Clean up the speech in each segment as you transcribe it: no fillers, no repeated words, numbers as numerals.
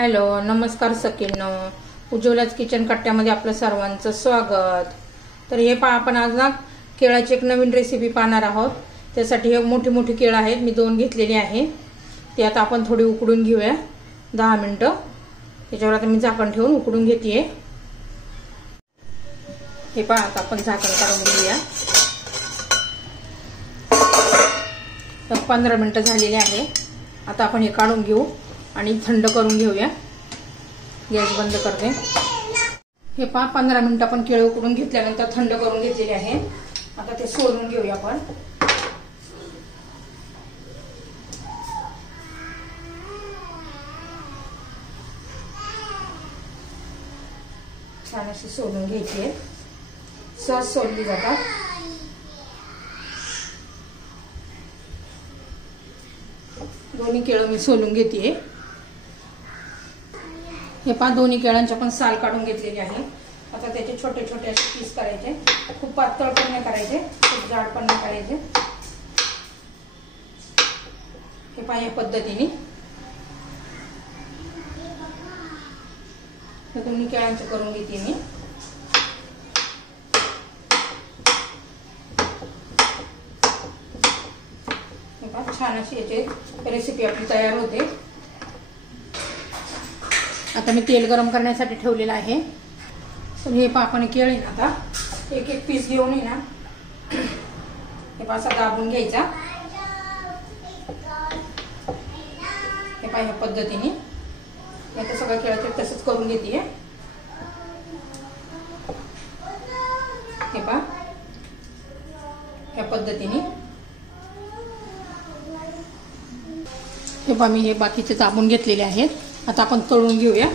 Hello, नमस्कार सखींनो. उज्ज्वलाच kitchen कट्ट्यामध्ये आपलं सर्वांचं स्वागत. तर हे आपण आज ना केळाची एक नवीन रेसिपी पाहणार आहोत. त्यासाठी हे मोठी मोठी केळ आहेत, मी 2 घेतलेली आहे. ते आता आपण थोडी उकडून घेऊया 10 मिनिटं. त्याच्यावर आता मी झाकण ठेवून उकडून घेतेय. हे आता आपण झाकण काढून घेऊया. तर 15 मिनिटं झालेली आहे. आता आपण हे काढून घेऊ आणि थंड करून घेऊया. गॅस बंद करते. हे 15 मिनिटं आपण केळ उकडून घेतल्यानंतर थंड करून घेतलेले आहे. आता ते सोलून घेऊया आपण. छान अशी सोलून घ्यायची आहे. सहज सोलली जातात. दोन्ही केळ मी सोलून घेतेय. हे दोन्ही केळांच्या पण साल काढून घेतलेली आहे. आता त्याचे छोटे छोटे असे पीस करायचे. खूप पातळ पण नाही करायचे, खूप जाड पण नाही करायचे. हे या पद्धतीने हे दोन्ही केळांचे करून घेते मी. छान अशी याची रेसिपी आपली तयार होते. आता मी तेल गरम करण्यासाठी ठेवलेलं आहे. तर हे आपण केळी आता एक एक पीस घेऊन ना हे असा दाबून घ्यायचा. हे ह्या पद्धतीने आता सगळं केळाचं तसंच करून घेते. हे ह्या पद्धतीने मी हे बाकीचे दाबून घेतलेले आहेत. आता आपण तळून घेऊया.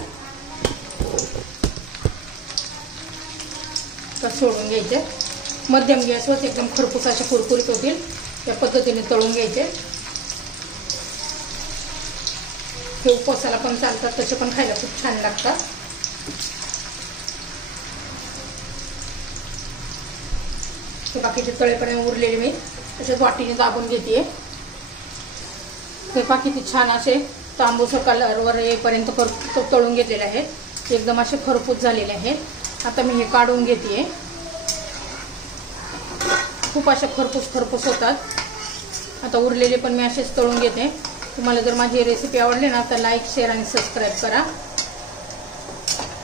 तर सोडून घ्यायचे. मध्यम गॅसवर एकदम खरपूस असे कुरकुरीत होतील या पद्धतीने तळून घ्यायचे. हे उपवासाला पण चालतात, तसे पण खायला खूप छान लागतात. हे बाकीचे तळेपणे उरलेले मी तसेच वाटीने दाबून घेते. हे किती छान असे तांबूस कलरवर येईपर्यंत तळून घेतलेले आहेत. एकदम असे खरपूस झालेले आहेत. आता मी हे काढून घेते. खूप असे खरपूस होतात. आता उरलेले पण मी असेच तळून घेते. तुम्हाला जर माझी रेसिपी आवडली ना तर लाईक, शेअर आणि सबस्क्राईब करा.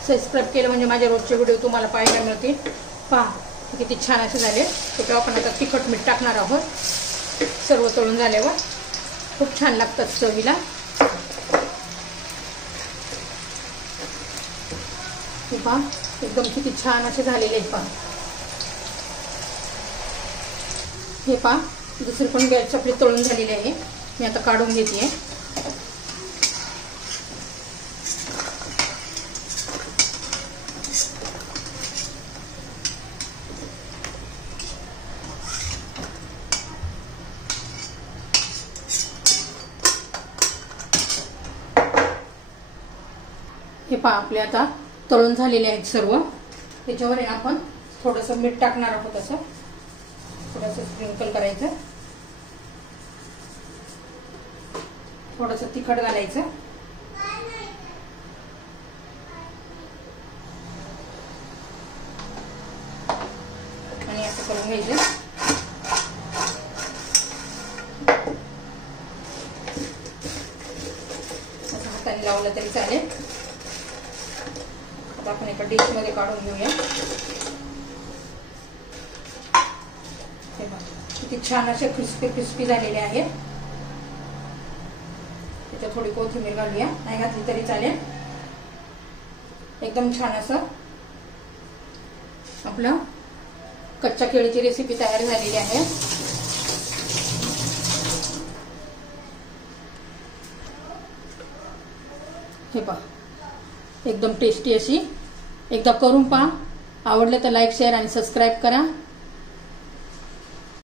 सबस्क्राईब केलं म्हणजे माझे रोजचे व्हिडिओ तुम्हाला पाहायला मिळतील. पहा किती छान असे झाले. त्याच्यावर आपण आता तिखट मीठ टाकणार आहोत. सर्व तळून झाल्यावर खूप छान लागतात चवीला. एकदम किती छान असे झालेले आहेत. हे दुसरी पण गॅस आपली तळून झालेली आहे. मी आता काढून घेते. हे आपले आता तळून झालेले आहेत सर्व. त्याच्यावर आपण थोडंसं मीठ टाकणार आहोत. असं थोडंसं स्प्रिंकल करायचं. थोडंसं तिखट घालायचं. आणि असं करून घ्यायचं. असं हाताने लावलं तरी चालेल. आपण एका डिश मध्ये काढून घेऊया. किती छान असे क्रिस्पी झालेले आहेत. त्याच्यात थोडी कोथिंबीर घालूया, नाही घातली तरी चालेल. एकदम छान असं आपलं कच्च्या केळीची रेसिपी तयार झालेली आहे. हे एकदम टेस्टी अशी. एकदा करून पहा. आवडलं तर लाईक, शेअर आणि सबस्क्राईब करा.